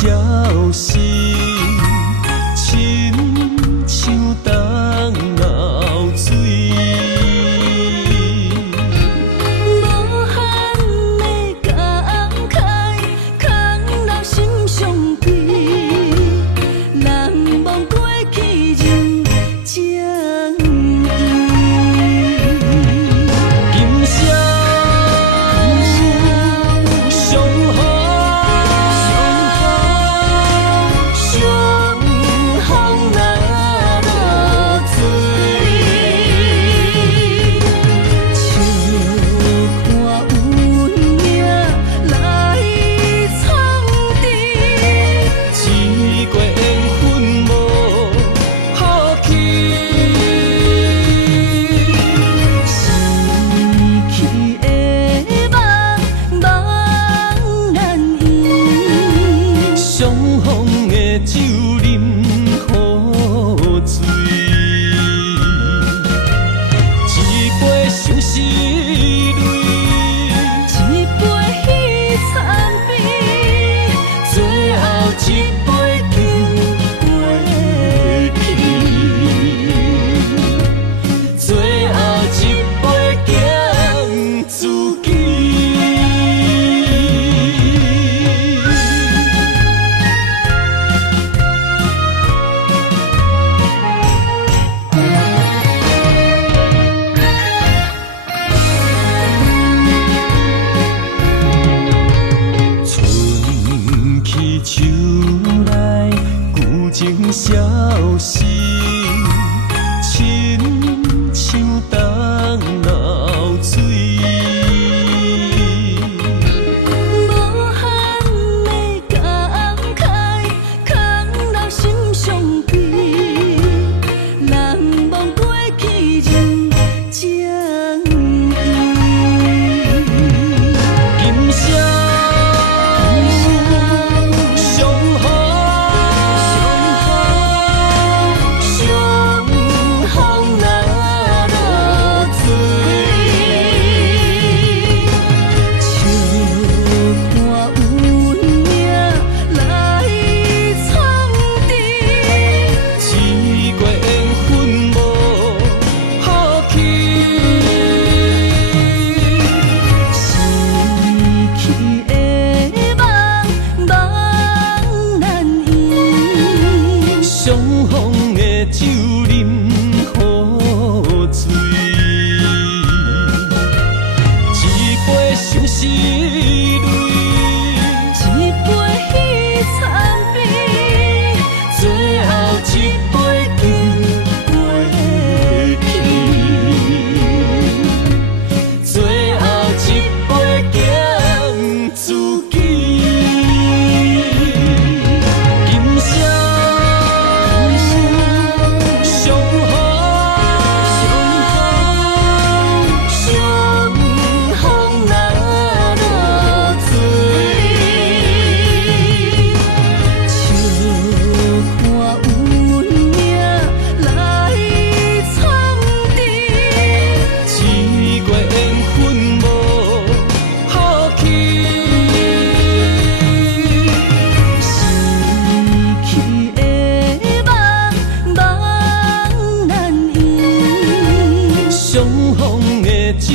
消失，亲像冬流水。无限的感慨，空留心伤悲。难忘过去人情义。今生相逢，相逢若落水，笑看运命来苍天。一过缘分无好去。逝去的梦，茫然意。相逢的酒饮好醉，一杯相思泪，一杯彼惨悲，最后一杯敬过去，最后一杯敬自己。春去秋来，旧情消失，亲像冬流水。无限的感慨，空留心伤悲。难忘过去人情义。今生相逢，相逢若落水，笑看运命来苍天。一过缘分无好去。逝去的梦，茫然意。相逢的酒饮好醉，一杯相思泪，一杯彼惨悲，最后一杯敬过去，最后一杯敬自己。今生相逢，相逢若落水，笑看运命来苍天。一过缘分无好去。逝去的梦，茫然意。相逢的酒